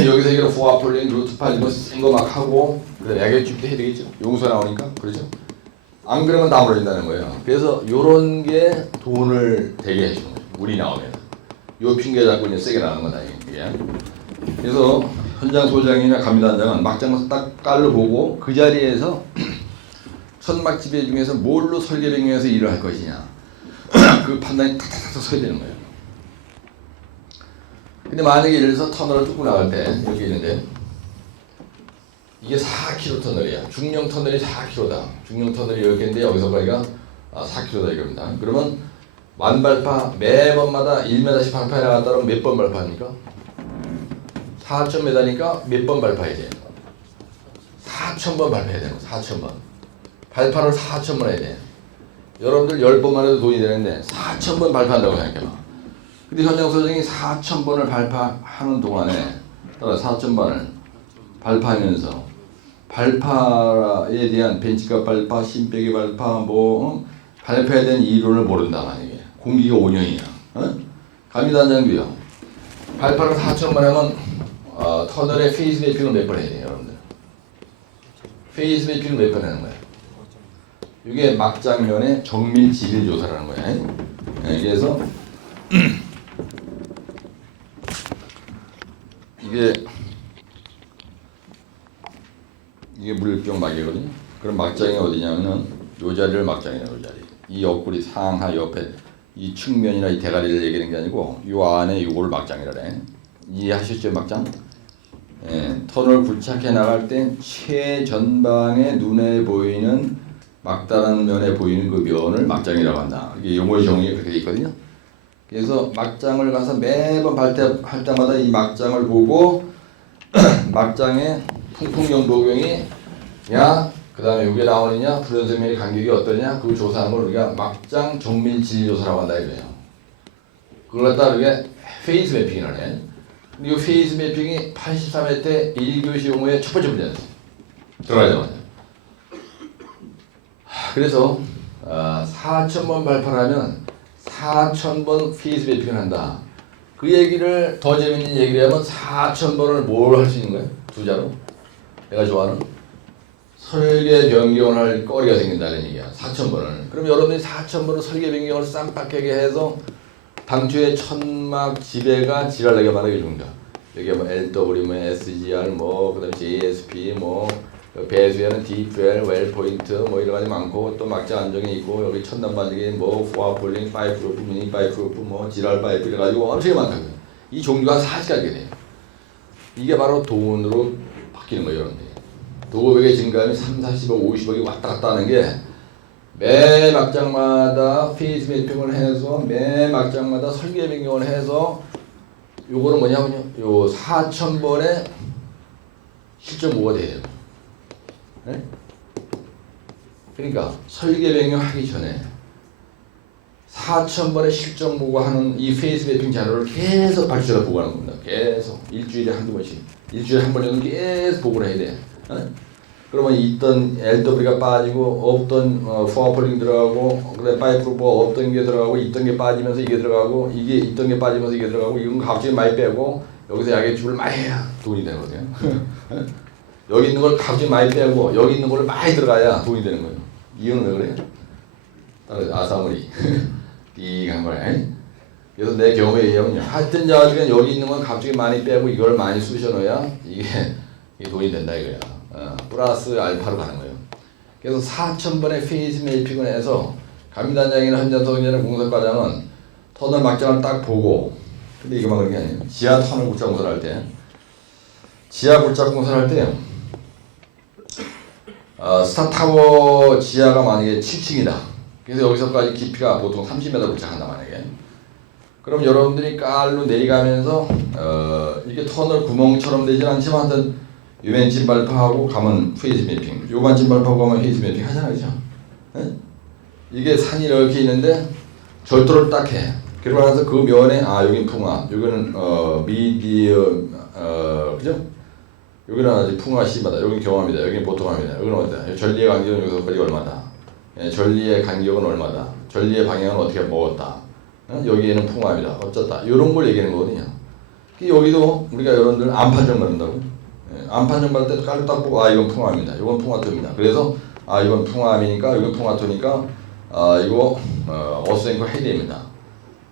여기서 이런 포아폴린, 루트팔 이거 센 거 막 하고 그다음에 약액집도 해야 되겠죠. 용서 나오니까 그렇죠. 안 그러면 다 무너진다는 거예요. 그래서 요런 게 돈을 되게 해주는 거예요. 물이 나오면 요 핑계 잡고 이제 세게 나가는 거다 이게. 그래서 현장 소장이나 감리단장은 막장을 딱 깔러보고 그 자리에서 천막 지배 중에서 뭘로 설계 변경해서 일을 할 것이냐 그 판단이 탁탁탁 서야 되는 거예요. 근데 만약에 예를 들어서 터널을 뚫고 나갈 때 여기 있는데 이게 4km 터널이야. 중령 터널이 4km다. 중령 터널이 이렇게인데 여기서 거기가 4km다 이겁니다. 그러면 만발파 매번마다 1m씩 발파해 나갔다면 몇 번 발파합니까? 4,000m니까 몇 번 발파해야 돼요? 4,000번 발파해야 돼요. 4,000번. 발파를 4,000번 해야 돼. 여러분들 10번만 해도 돈이 되는데 4,000번 발파한다고 생각해봐. 근데 현장 소장이 4,000번을 발파하는 동안에 4,000번을 발파하면서 발파에 대한 벤치값 발파, 심빼기 발파, 발파에 대한 이론을 모른다 만약에 공기가 5년이야. 감리단장도요. 발파를 4,000번 하면 터널의 페이스 매핑을 몇 번 해야 돼요, 여러분들? 페이스 매핑을 몇 번 하는 거예요? 이게 막장면의 정밀 지질 조사라는 거예요. 그래서 이게 물병 막이거든요. 그럼 막장이 어디냐면은 요 자리를 막장이라고 요 자리. 이 옆구리 상하 옆에 이 측면이나 이 대가리를 얘기하는 게 아니고 요 안에 요걸 막장이라 그래. 이해하셨죠 막장? 예, 터널 굴착해 나갈 때 최전방에 눈에 보이는 막다른 면에 보이는 그 면을 막장이라고 한다. 이게 용어의 정의가 그렇게 돼 있거든요. 그래서 막장을 가서 매번 할 때마다 이 막장을 보고 막장의 풍풍경 도경이 그 다음에 이게 나오느냐 불연생명의 간격이 어떠냐 그걸 조사하는 걸 우리가 막장 정밀 지리조사라고 한다 이거예요. 그걸 갖다 우리가 페이스 매핑이라고 해. 이 페이스 매핑이 83회 때 1교시 용어의 첫 번째 문제였어요. 들어가자마자. 그래서 4,000번 발파를 하면 4,000번 페이스 매핑을 한다. 그 얘기를 더 재밌는 얘기를 하면 4,000번을 뭘 할 수 있는 거예요? 두 자로. 내가 좋아하는 설계 변경을 할 거리가 생긴다는 얘기야. 4,000번을. 그럼 여러분이 4,000번을 설계 변경을 쌈박하게 해서 당초에 천막 지배가 지랄나게 말하게 준다. 여기 뭐 LW, 뭐 SGR, 그다음에 JSP, 배수에는 DQL, 웰포인트 이런 가지 많고 또 막장 안정이 있고 여기 천단 반죽이 포아폴링, 파이프 루프, 미니 파이프 루프, 지랄 파이프 이래가지고 엄청 많다고요. 이 종류가 40가지가 돼요. 이게 바로 돈으로 바뀌는 거예요, 여러분들. 도급액의 증가하면 3, 40억, 50억이 왔다 갔다 하는 게 매 막장마다 페이스 매핑을 해서 매 막장마다 설계 변경을 해서 요거는 뭐냐면요. 요 4,000번의 실전 보고가 돼요. 네? 그러니까 설계 변경하기 전에 4,000번의 실전 보고하는 이 페이스 매핑 자료를 계속 발주자가 보고하는 겁니다. 계속 일주일에 한두 번씩, 일주일에 한 번 정도 계속 보고를 해야 돼. 네? 그러면 있던 LW가 빠지고 없던 포아폴링 들어가고 그다음에 파이프루프가 없던 게 들어가고 있던 게 빠지면서 이게 들어가고 이게 있던 게 빠지면서 이게 들어가고 이건 갑자기 많이 빼고 여기서 약액집을 많이 해야 돈이 되는 거예요. 여기 있는 걸 갑자기 많이 빼고 여기 있는 걸 많이 들어가야 돈이 되는 거예요. 이유는 왜 그래요? 따라서 아사모리 띠한 거래. 그래서 내 경험에 의하면요. 하여튼 자중에 여기 있는 건 갑자기 많이 빼고 이걸 많이 쑤셔 넣어야 이게 돈이 된다 이거야. 플러스 알파로 가는 거예요. 그래서 4,000번의 페이스 매핑을 해서 감리단장이나 현장소장이나 공사과장은 터널 막장을 딱 보고 근데 이거만 그런 게 아니에요. 지하 터널 굴착 공사를 할 때 지하 굴착 공사를 할 때 스타타워 지하가 만약에 7층이다. 그래서 여기서까지 깊이가 보통 30m 굴착한다 만약에. 그럼 여러분들이 깔로 내려가면서 이게 터널 구멍처럼 되진 않지만 하여튼 유벤진 발파하고 가면 페이스 매핑, 요반진 발파하고 가면 페이스 매핑 하잖아요, 그죠? 네? 이게 산이 이렇게 있는데 절도를 딱 해. 그러고 나서 그 면에 여긴 풍화, 여기는 그죠? 여기는 아직 풍화 심하다, 여기는 경화입니다, 여기는 보통합니다, 여기는 어때? 전리의 간격은 여기서까지 얼마다? 예, 전리의 간격은 얼마다? 전리의 방향은 어떻게 먹었다? 여기에는 풍화입니다. 어쩌다. 이런 걸 얘기하는 거거든요. 여기도 우리가 여러분들 암판정 받는다고. 암판정 받을 때도 깔로 딱 보고 이건 풍화입니다. 이건 풍화토입니다. 그래서 이건 풍화암이니까 이건 풍화토니까 이거 어스앵커 해야 됩니다.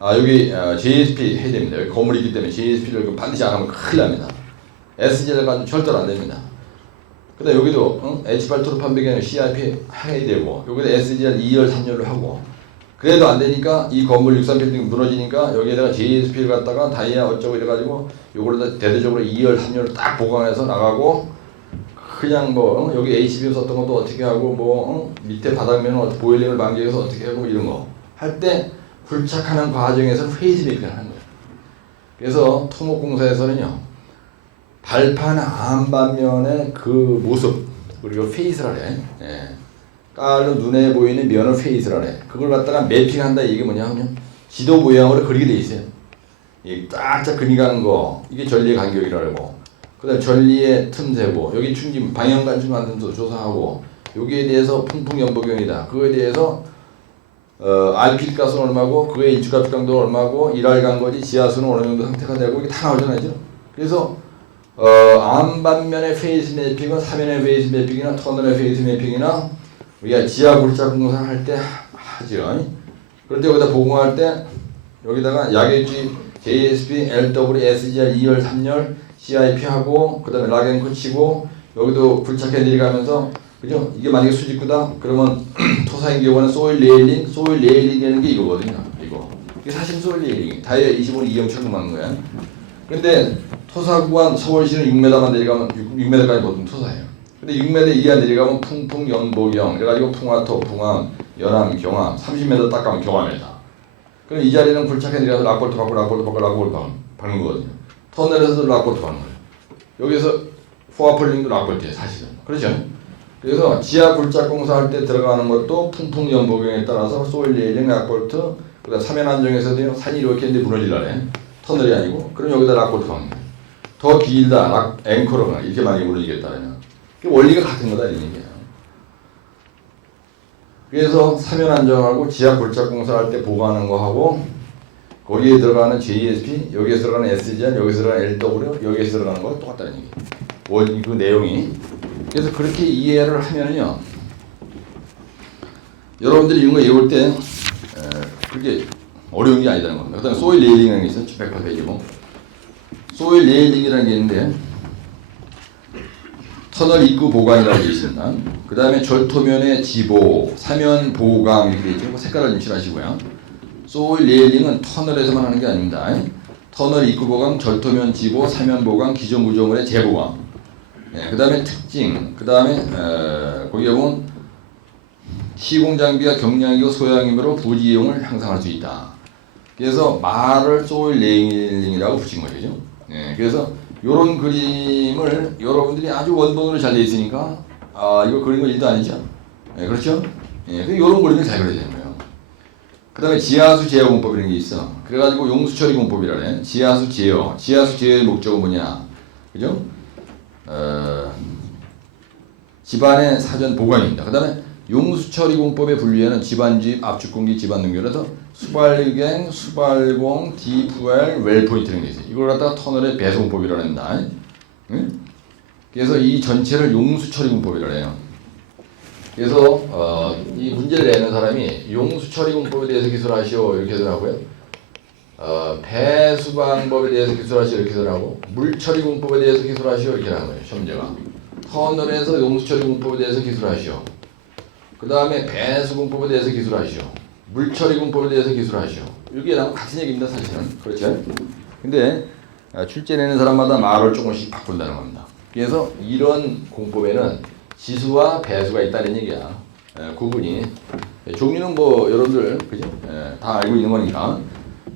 여기 JSP 해야 됩니다. 여기 건물이 있기 때문에 JSP를 반드시 안 하면 큰일 납니다. SGL 가지고 절대로 안 됩니다. 근데 여기도 H8 판매기에는 CIP 해야 되고 여기도 SGL 2열 3열로 하고 그래도 안 되니까 이 건물 63빌딩 무너지니까 여기에다가 JSP를 갖다가 다이아 어쩌고 이래가지고 요걸로 대대적으로 2열 3열을 딱 보강해서 나가고 그냥 여기 HBM 썼던 것도 어떻게 하고 밑에 바닥면은 보일링을 만개해서 어떻게 하고 이런 거 할 때 굴착하는 과정에서는 페이스 메이킹을 하는 거예요. 그래서 토목공사에서는요 발판 안반면의 그 모습 그리고 페이스라 그래. 깔로 눈에 보이는 면을 페이스라 그래. 그걸 갖다가 매핑한다 이게 뭐냐면 지도 모양으로 그리게 돼 있어요. 이 쫙쫙 그리 가는 거 이게 전리의 간격이라고. 그다음 전리의 틈새고 여기 충진 방향간주 만든 도 조사하고 여기에 대해서 풍풍연보경이다. 그거에 대해서 RP가스는 얼마고 그의 일주값 강도는 얼마고 일할 간거리 지하수는 어느 정도 상태가 되고 이게 다 나오잖아요. 그래서 안반면의 페이스 매핑은 사면의 페이스 매핑이나 터널의 페이스 매핑이나 우리가 지하 굴착 공사를 할 때 하죠. 그런데 여기다 보강할 때 여기다가 야객지 JSP, LW, SGR 2열, 3열, CIP 하고 그 다음에 락앵커 치고 여기도 굴착해 내려가면서 그죠? 이게 만약에 수직구다 그러면 토사인 경우는 소일 레일링이라는 게 이거거든요. 이게 사실 소일 레일링 다이아 25는 이형처럼 맞는 거야. 근데 토사 구간 서울시는 6m만 내려가면 6m까지 보통 토사예요. 근데 6m 이하 내려가면 풍풍, 연보경 그래가지고 풍화토, 풍암, 연암, 경암 30m 딱 가면 경암이다. 그럼 이 자리는 굴착해 내려가서 락볼트 받고 박는 거거든요. 터널에서도 락볼트 받는 거예요. 여기서 포화폴링도 락볼트예요 사실은. 그렇죠? 그래서 지하 굴착 공사할 때 들어가는 것도 풍풍, 연보경에 따라서 소일 레일링, 락볼트 그다음 사면 안정에서도 산이 이렇게 있는데 무너질라래. 터널이 아니고 그럼 여기다 락볼트 박는 거예요. 더 길다 앵커로 가 이렇게 많이 무너지겠다면 원리가 같은 거다 이 얘기예요. 그래서 사면 안정하고 지하 굴착 공사할 때 보강하는 거 하고 거기에 들어가는 JSP 여기에 들어가는 SGR 여기서 들어가는 LW 여기에서 들어가는 거 똑같다는 얘기. 그 내용이 그래서 그렇게 이해를 하면요 여러분들이 이런 거 외울 때 그게 어려운 게 아니다는 겁니다. 그 다음에 소일 레일링이라는 게 있어요. 108페이지고 소일 레일링이라는 게 있는데 터널 입구 보강이라고 되어 있습니다. 그 다음에 절토면의 지보, 사면 보강 이렇게 되어 있죠. 색깔을 좀 칠하시고요. 소일 레일링은 터널에서만 하는 게 아닙니다. 터널 입구 보강, 절토면 지보, 사면 보강, 기존 구조물의 재보강. 그 다음에 특징, 그 다음에 거기에 보면 시공 장비가 경량이고 소형이므로 부지 이용을 향상할 수 있다. 그래서 말을 소일 레일링이라고 붙인 거죠. 그래서 이런 그림을 여러분들이 아주 원본으로 잘 되어 있으니까 이거 그린 거 일도 아니죠. 그렇죠? 이런 그림을 잘 그려야 되는 거예요. 그 다음에 지하수 제어 공법이라는 게 있어. 그래가지고 용수 처리 공법이라 그래. 지하수 제어의 목적은 뭐냐? 그죠? 집안의 사전 보관입니다. 그 다음에 용수 처리 공법의 분류에는 집안주입, 압축공기, 집안 능률에서 수발갱, 수발공, 디프웰, 웰포인트라는 게 있어요. 이걸 갖다가 터널의 배수 공법이라고 합니다. 그래서 이 전체를 용수 처리 공법이라고 해요. 그래서 이 문제를 내는 사람이 용수 처리 공법에 대해서 기술하시오 이렇게 하더라고요. 배수 방법에 대해서 기술하시오 이렇게 하더라고. 물 처리 공법에 대해서 기술하시오 이렇게 하는 거예요. 시험제가. 터널에서 용수 처리 공법에 대해서 기술하시오. 그 다음에 배수 공법에 대해서 기술하시오. 물 처리 공법에 대해서 기술하시오. 이게 나랑 같은 얘기입니다 사실은. 그렇죠? 근데 출제 내는 사람마다 말을 조금씩 바꾼다는 겁니다. 그래서 이런 공법에는 지수와 배수가 있다는 얘기야. 구분이. 종류는 뭐 여러분들 그죠? 다 알고 있는 거니까.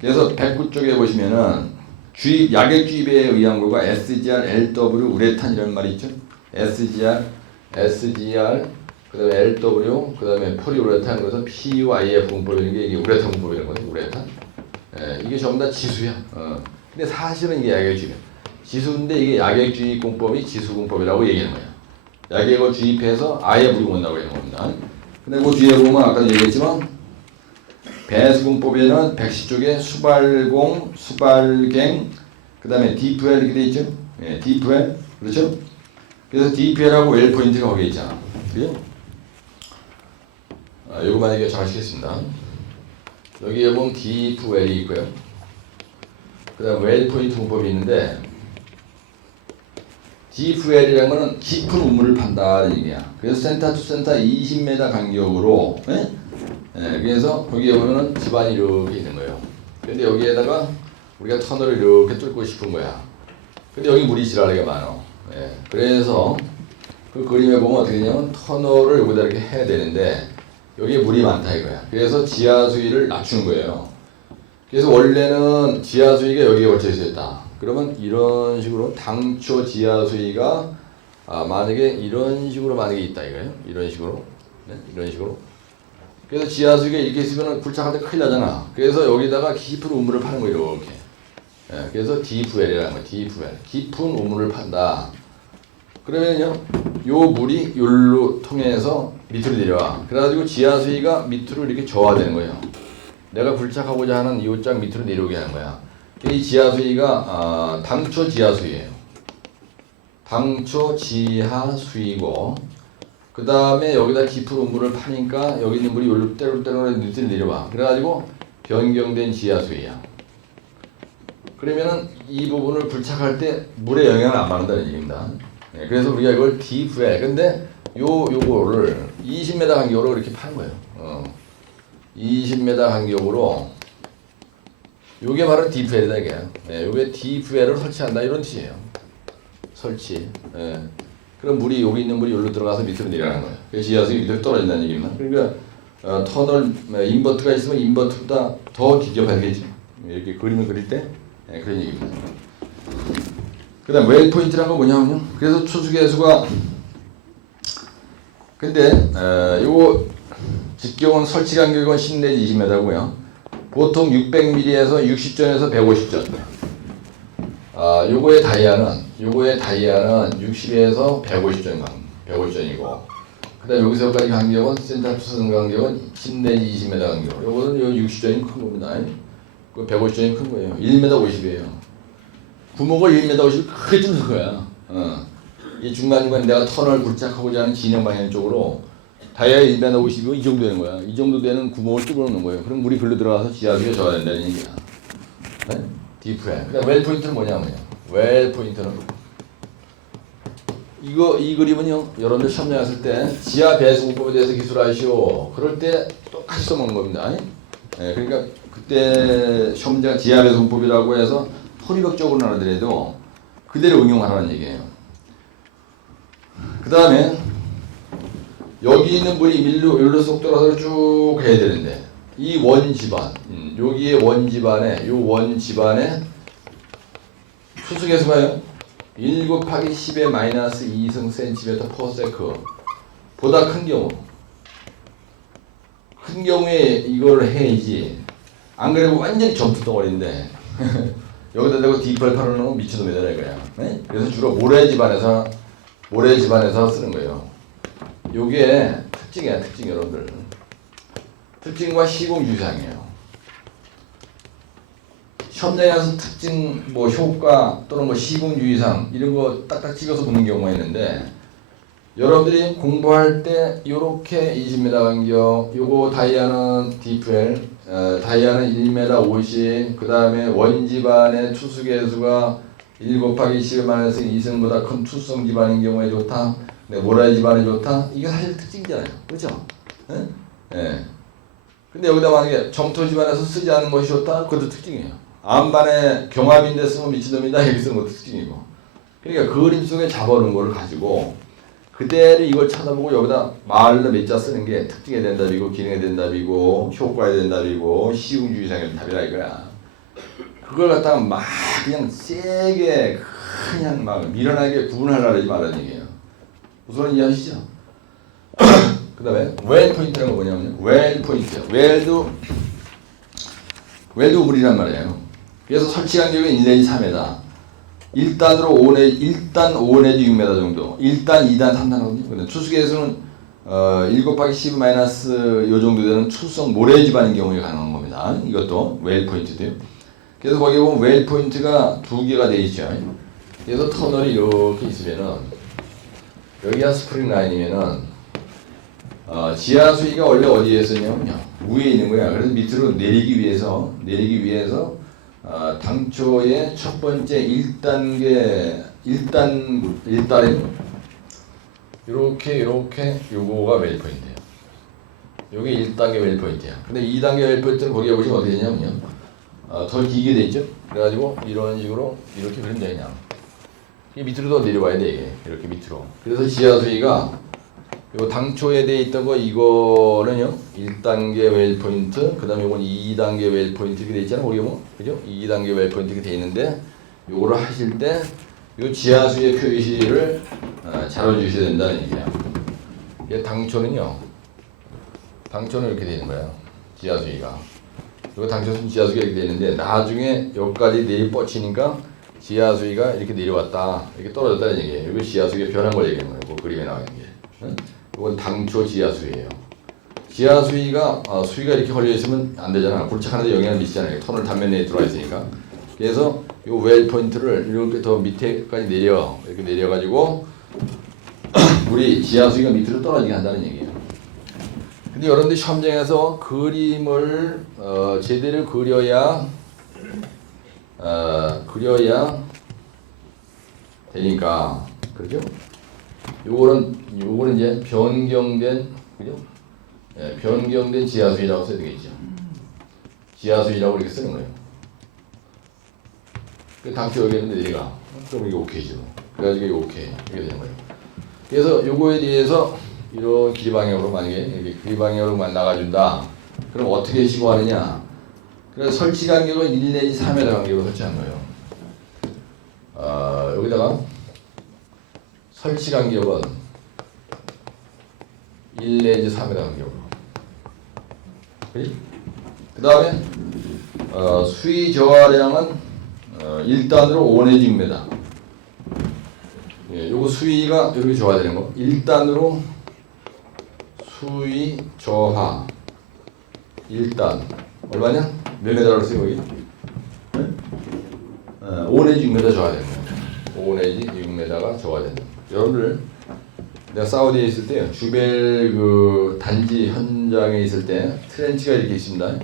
그래서 109쪽에 보시면은 주입 약액 주입에 의한 거가 SGR, LW, 우레탄 이런 말이 있죠. SGR, 그다음에 LW, 그다음에 폴리우레탄 그래서 PUIF 공법이라는 게 이게 우레탄 공법이라는 거죠. 우레탄. 이게 전부 다 지수야. 근데 사실은 이게 약액 주입이야. 지수인데 이게 약액 주입 공법이 지수 공법이라고 얘기하는 거야. 약액을 주입해서 아예 물이 온다고 하는 겁니다. 근데 그 뒤에 보면 아까 얘기했지만 배수공법에는 110쪽에 수발공, 수발갱, 그 다음에 디프웰 이렇게 돼 있죠? 예, 디프웰. 그렇죠? 그래서 디프웰하고 웰 포인트가 거기에 있잖아. 그죠? 요거 만약에 잘 시겠습니다. 여기에 보면 디프웰이 있고요. 그 다음 웰 포인트 공법이 있는데, 디프웰이라는 거는 깊은 우물을 판다는 얘기야. 그래서 센터 투 센터 20m 간격으로, 예? 예, 그래서 거기에 보면은 집안이 이렇게 있는 거예요. 근데 여기에다가 우리가 터널을 이렇게 뚫고 싶은 거야. 근데 여기 물이 지랄하게 많아. 예, 그래서 그 그림에 보면 어떻게 되냐면 터널을 여기다 이렇게 해야 되는데 여기에 물이 많다 이거야. 그래서 지하 수위를 낮추는 거예요. 그래서 원래는 지하 수위가 여기에 걸쳐 있었다. 그러면 이런 식으로 당초 지하 수위가 만약에 이런 식으로 만약에 있다 이거예요. 이런 식으로, 네? 이런 식으로. 그래서 지하 수위가 이렇게 있으면 굴착할 때 큰일 나잖아. 그래서 여기다가 깊은 우물을 파는 거예요. 이렇게. 예, 그래서 디프웰이라는 거예요. 디프웰. 깊은 우물을 판다. 그러면요, 요 물이 요로 통해서 밑으로 내려와. 그래가지고 지하 수위가 밑으로 이렇게 저하되는 거예요. 내가 굴착하고자 하는 요 짝 밑으로 내려오게 하는 거야. 이 지하 수위가 당초 지하 수위예요. 당초 지하 수위고, 그 다음에 여기다 깊은 우물을 파니까 여기 있는 물이 요로 때로때로 밑으로 내려와. 그래가지고 변경된 지하 수위야. 그러면은 이 부분을 굴착할 때 물의 영향을 안 받는다는 얘기입니다. 네, 그래서 우리가 이걸 디프웰. 근데 요거를 20m 간격으로 이렇게 파는 거예요. 20m 간격으로 요게 바로 디프웰이다 이게. 네, 요게 디프웰을 설치한다 이런 뜻이에요. 설치. 네. 그럼 물이 여기 있는 물이 여기로 들어가서 밑으로 내려가는 거예요. 그래서 지하수위 밑으로 떨어진다는 얘기입니다. 그러니까 터널 인버터가 있으면 인버터보다 더 기계가 되겠죠. 이렇게 그림을 그릴 때 네, 그런 얘기입니다. 그 다음 웰 포인트라는 건 뭐냐면요. 그래서 추수계수가 근데 요거 직경은 설치 간격은 10 내지 20m고요. 보통 600mm에서 60전에서 150전. 요거의 다이아는 60에서 150전이고. 그다음 여기서까지 간격은 센터 투선 간격은 10 내지 20m 간격. 요거는 요 60전이 큰 겁니다. 그 150전이 큰 거예요. 1m 50이에요. 구멍을 1m 50 크게 뚫는 거야. 이 중간중간 내가 터널 굴착하고자 하는 진영 방향 쪽으로 다이아 1m 50이면 이 정도 되는 거야. 이 정도 되는 구멍을 뚫어놓는 거예요. 그럼 물이 글로 들어가서 지하수위에 져야 된다는 얘기야. 네? 디프웰. 그다음 웰 포인트는 뭐냐면요. 웰 포인트는 이 그림은요. 여러분들 시험 나갔을 때 지하 배수공법에 대해서 기술하시오. 그럴 때 똑같이 써먹는 겁니다. 네, 그러니까 그때 시험자가 지하 배수공법이라고 해서 토리력적으로 나누더라도 그대로 응용하라는 얘기예요. 그 다음에 여기 있는 물이 일로 쏙 들어서 쭉 가야 되는데 이 원지반 여기에 원지반에 요 원지반에 수수계수가요 1 곱하기 10의 마이너스 2승 센티미터 퍼 세크 보다 큰 경우에 이걸 해야지. 안 그래도 완전히 점프 덩어리인데 여기다 대고 디프웰 팔아놓으면 미친놈이다 이거야. 네? 그래서 주로 모래집안에서 쓰는 거예요. 요게 특징이야. 특징 여러분들. 특징과 시공 유상이에요. 시험장에 가서 특징 뭐 효과 또는 뭐 시공 유의상 이런 거 딱딱 찍어서 묻는 경우가 있는데 여러분들이 공부할 때 요렇게 20m 간격 요거 다이아는 디프웰 다이아는 1m 50 그 다음에 원지반의 투수계수가 1 곱하기 10의 마이너스 2승보다 큰 투성 지반인 경우에 좋다. 네, 모래 지반이 좋다. 이게 사실 특징이잖아요. 그렇죠? 네? 네. 근데 여기다 만약에 점토 지반에서 쓰지 않은 것이 좋다. 그것도 특징이에요. 암반에 경합인데 쓰면 미친놈이다. 여기 쓰는 것도 특징이고. 그러니까 그림 속에 잡아놓은 거를 가지고 그대로 이걸 찾아보고 여기다 말로 몇 자 쓰는 게 특징에 대한 답이고 기능에 대한 답이고 효과에 대한 답이고 시용주의상의 답이라 이거야. 그걸 갖다가 막 그냥 세게 그냥 막 미련하게 구분하려고 하지 말라는 얘기예요. 우선은 이해하시죠? 그 다음에 웰 포인트라는 건 뭐냐면요. 웰 포인트. 웰도 우물이란 말이에요. 그래서 설치 간격은 1 내지 3m. 1단으로 5 내지 1단 5 내지 6m 정도. 1단, 2단, 3단 하거든요. 근데 추수계수는 1 곱하기 10 마이너스 요 정도 되는 투성 모래 집안인 경우에 가능한 겁니다. 이것도 웨일 포인트도요. 그래서 거기 보면 웨일 포인트가 두 개가 돼 있죠. 그래서 터널이 이렇게 있으면은 여기가 스프링 라인이면은 지하 수위가 원래 어디에 있었냐면요, 위에 있는 거야. 그래서 밑으로 내리기 위해서 당초에 첫 번째 1단에 이렇게 요거가 웨일 포인트예요. 요게 1단계 웨일 포인트야. 근데 2단계 웨일 포인트는 거기에 보시면 어떻게 되냐면요, 덜 길게 돼 있죠. 그래가지고 이런 식으로 이렇게 그리면 되냐. 이게 밑으로 더 내려와야 돼, 이게 이렇게 밑으로. 그래서 지하 수위가 요 당초에 돼 있던 거 이거는요 1단계 웨일 포인트, 그 다음에 이건 2단계 웨일 포인트 이렇게 돼 있잖아. 거기 뭐 그죠? 2단계 웨일 포인트 이렇게 돼 있는데 요거를 하실 때 요 지하 수위의 표시를 잘 해주셔야 된다는 얘기야. 이게 당초는 이렇게 되는 거야. 지하 수위가. 이거 당초는 지하 수위가 이렇게 되는데 나중에 여기까지 내리 뻗치니까 지하 수위가 이렇게 내려왔다, 이렇게 떨어졌다는 얘기예요. 이거 지하 수위가 변한 걸 얘기하는 거예요. 그 그림에 나와 있는 게. 응? 이건 당초 지하 수위예요. 지하 수위가 수위가 이렇게 걸려 있으면 안 되잖아. 굴착하는데 영향을 미치잖아요. 터널 단면 내에 들어와 있으니까. 그래서 요 웨일 포인트를 이렇게 더 밑에까지 이렇게 내려가지고 물이 지하 수위가 밑으로 떨어지게 한다는 얘기예요. 근데 여러분들 시험장에서 그림을 제대로 그려야 되니까, 그렇죠? 요거는 이제 변경된, 그죠? 예, 변경된 지하수위라고 써야 되겠죠. 지하수위라고 이렇게 쓰는 거예요. 그 당초 여기 있는데 내가 그럼 이게 오케이죠. 그래가지고 이게 오케이 이렇게 되는 거예요. 그래서 요거에 대해서 이런 길 방향으로 만약에 이렇게 길 방향으로 나가준다. 그럼 어떻게 시공하느냐? 그래서 설치 간격은 1 내지 3m 간격으로 설치한 거예요. 여기다가 설치 간격은 1 내지 3m 간격으로. 그 다음에 수위 저하량은 1단으로 5 내지 6m. 예, 요거 수위가 이렇게 저하되는 거. 1단으로 수위 저하 1단 얼마냐? 몇 메다로 써요 여기? 5 내지 6m 저하되는 거예요. 5 내지 6m가 저하되는 거예요. 여러분들 내가 사우디에 있을 때 주벨 그 단지 현장에 있을 때 트렌치가 이렇게 있습니다.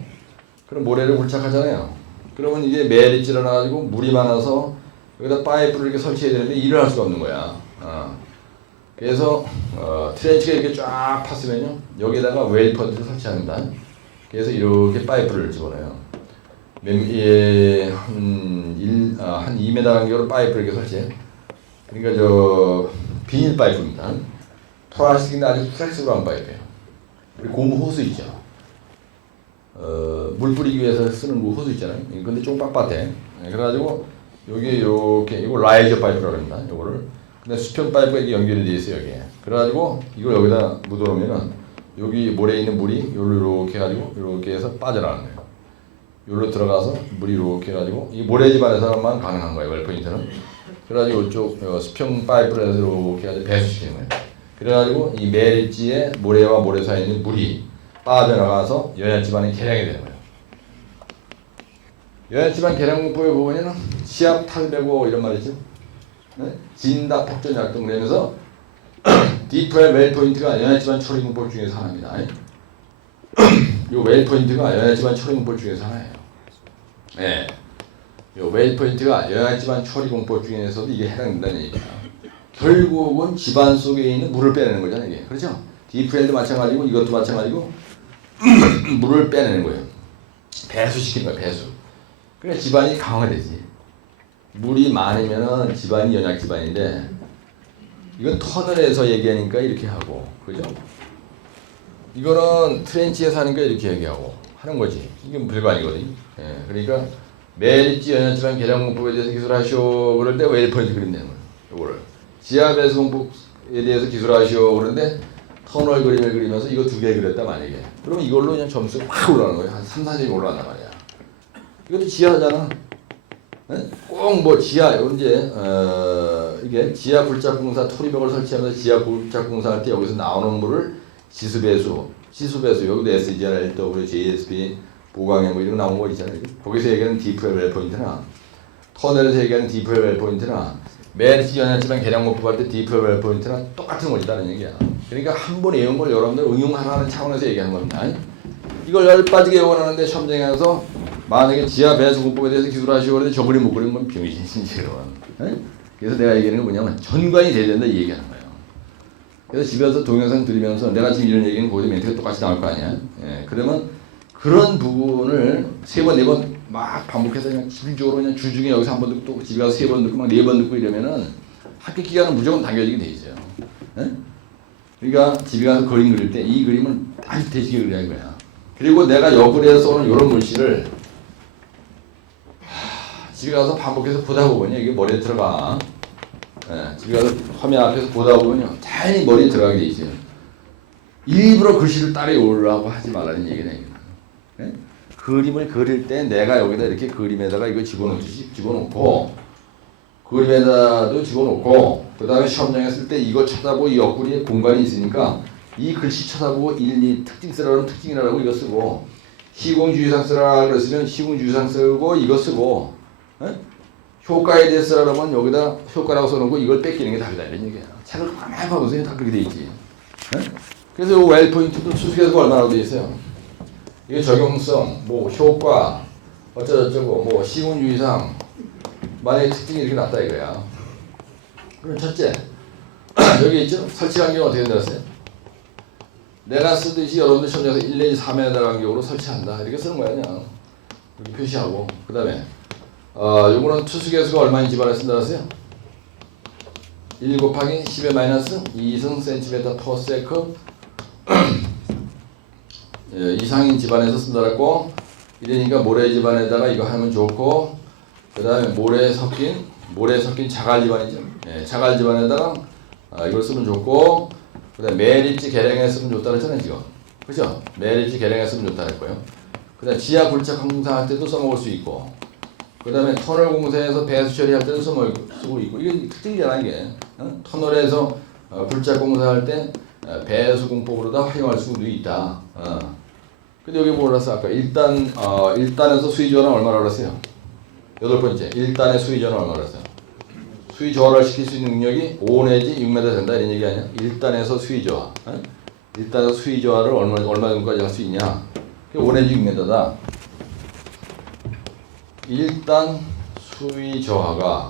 그럼 모래를 굴착하잖아요. 그러면 이게 매립질 나가지고 물이 많아서 여기다 파이프를 이렇게 설치해야 되는데 일을 할 수가 없는 거야. 그래서 트렌치가 이렇게 쫙 팠으면요 여기다가 웨일 포인트를 설치합니다. 그래서 이렇게 파이프를 집어넣어요. 한 2m 간격으로 파이프를 이렇게 설치해. 그러니까 저 비닐 파이프입니다. 플라스틱인데 아주 플렉스블한 파이프예요. 그리고 고무 호스 있죠. 물 뿌리기 위해서 쓰는 그 호스 있잖아요. 근데 좀 빳빳해. 그래가지고 여기 이렇게 이거 라이저 파이프라고 합니다. 요거를. 근데 수평 파이프가 이게 연결이 되어 있어요 여기에. 그래가지고 이걸 여기다 묻어놓으면은 여기 모래에 있는 물이 요로 이렇게 해가지고 이렇게 해서 빠져나가는 거예요. 요로 들어가서 물이 이렇게 해가지고 이 모래 집안에서만 가능한 거예요. 웨일 포인트는. 그래가지고 이쪽 수평 파이프를 해서 이렇게 해가지고 배수시키는 거예요. 그래가지고 이 매립지에 모래와 모래 사이에 있는 물이 빠져나가서 연약지반이 개량이 되는 거예요. 연약지반 개량공법에 보면은 시압 탈배고 이런 말 있죠. 네? 진다 폭전 약동 그러면서 디프엘 웨일 포인트가 연약지반 처리공법 중에서 하나입니다. 이 웨일 포인트가 연약지반 처리공법 중에서 하나예요. 네. 이 웨일 포인트가 연약지반 처리공법 중에서도 이게 해당된다는 얘기입니다. 결국은 집안 속에 있는 물을 빼내는 거잖아요. 이게. 그렇죠? 디프엘도 마찬가지고 이것도 마찬가지고 물을 빼내는 거예요. 배수시키는 거예요. 배수. 그래 집안이 강화되지. 물이 많으면은 집안이 연약 집안인데 이건 터널에서 얘기하니까 이렇게 하고, 그죠? 이거는 트렌치에서 하니까 이렇게 얘기하고 하는 거지. 이게 별거 아니거든요. 예, 그러니까 매립지 연약 집안 개량 공법에 대해서 기술하시오 그럴 때 웨일 포인트 그리면 되는 거예요. 요거를 지하 배수 공법에 대해서 기술하시오 그런데 터널 그림을 그리면서 이거 두 개 그렸다 만약에. 그러면 이걸로 그냥 점수가 확 올라가는 거예요. 한 3, 4점이 올라간단 말이야. 이것도 지하잖아. 꼭 뭐 지하 이제 이게 지하 굴착공사 토리벽을 설치하면서 지하 굴착공사 할 때 여기서 나오는 물을 시수배수 여기도 SGR, LW, JSP, 보강해 뭐 이런 거 나온 거 있잖아요. 거기서 얘기하는 디프레벨 포인트나 터널에서 얘기하는 디프레벨 포인트나 메리트 연합지방 계량 공법할 때 디프레벨 포인트나 똑같은 거지다는 얘기야. 그러니까 한 번 외운 걸 여러분들 응용하라는 차원에서 얘기하는 겁니다. 이걸 열 빠지게 외워하는데 시험장에 가서 만약에 지하 배수 공법에 대해서 기술하시고 그러는데 저 그림 못 그리는 건 병신이지. 그래서 내가 얘기하는 건 뭐냐면 전관이 돼야 된다 이 얘기하는 거예요. 그래서 집에 와서 동영상 들으면서 내가 지금 이런 얘기는 거기서 멘트가 똑같이 나올 거 아니야. 예, 그러면 그런 부분을 3번, 4번 막 반복해서 그냥 집중적으로 그냥 주중에 여기서 한 번 듣고 또 집에 가서 3번 듣고 막 4번 듣고 이러면은 합격 기간은 무조건 당겨지게 돼 있어요. 예? 그러니까 집에 가서 그림 그릴 때 이 그림을 아주 대시게 그려야 거야. 그리고 내가 역을해서 쏘는 이런 물질을 집에 가서 반복해서 보다 보면요 이게 머리에 들어가. 예, 집에 가서 화면 앞에서 보다 보면요 자연히 머리에 들어가게 돼 있어요. 일부러 글씨를 따라오려고 하지 말라는 얘기네. 예? 그림을 그릴 때 내가 여기다 이렇게 그림에다가 이거 집어넣고 그림에다도 집어넣고 그 다음에 시험장에 쓸 때 이거 쳐다보고 이 옆구리에 공간이 있으니까 이 글씨 쳐다보고 일리 특징 쓰라고 특징이라고 이거 쓰고 시공주의상 쓰라 그랬으면 시공주의상 쓰고 이거 쓰고 예? 효과에 대해 쓰라면 여기다 효과라고 써놓고 이걸 뺏기는 게 답이다 이런 얘기야. 책을 가만히 봐보세요. 다 그렇게 돼 있지. 예? 그래서 이 웰 포인트도 수식에서 얼마나 돼 있어요. 이게 적용성, 뭐 효과, 어쩌고저쩌고, 뭐 시공주의상, 만약에 특징이 이렇게 났다 이거야. 그럼 첫째, 여기 있죠? 설치 간격은 어떻게 되었어요? 내가 쓰듯이 여러분들 시험장에서 1 내지 3m 간격으로 설치한다 이렇게 쓰는 거야 그냥. 이렇게 표시하고 그 다음에 요거는 투수계수가 얼마인지 집안에 쓴다 그랬어요? 1 곱하기 10의 마이너스 2승 센티미터 퍼 세크 예, 이상인 집안에서 쓴다 그랬고 이러니까 모래 집안에다가 이거 하면 좋고 그 다음에 모래 섞인 자갈 집안이죠. 예, 자갈 집안에다가 이걸 쓰면 좋고 그 다음에 매립지 계량에 쓰면 좋다 그랬잖아요 지금. 그죠? 매립지 계량에 쓰면 좋다 그랬고요. 그 다음에 지하 굴착 공사할 때도 써먹을 수 있고 그 다음에 터널 공사에서 배수 처리할 때도 쓰고 있고 이게 특징이잖아 이게. 터널에서 굴착 공사할 때 배수 공법으로다 활용할 수도 있다. 근데 여기 뭐라 써 아까 1단에서 수위 저하는 얼마라고 그랬어요? 8번째 1단의 수위 저하는 얼마라고 그랬어요? 수위 저하를 시킬 수 있는 능력이 5 내지 6m 된다 이런 얘기 아니야? 1단에서 수위 저하 1단에서 수위 저하를 얼마 정도까지 할 수 있냐? 5 내지 6m다 1단 수위 저하가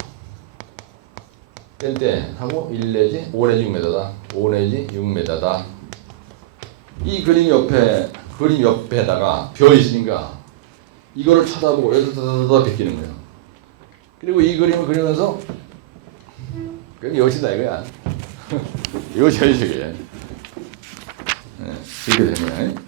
땐 하고 1 내지 5 내지 6m다 5 내지 6m다 이 그림 옆에다가 벼 있으니까 이거를 쳐다보고 여기서 베끼는 거예요. 그리고 이 그림을 그리면서 그게 여기다 이거야. 이거 제일 중요해. 네, 이렇게 됩니다.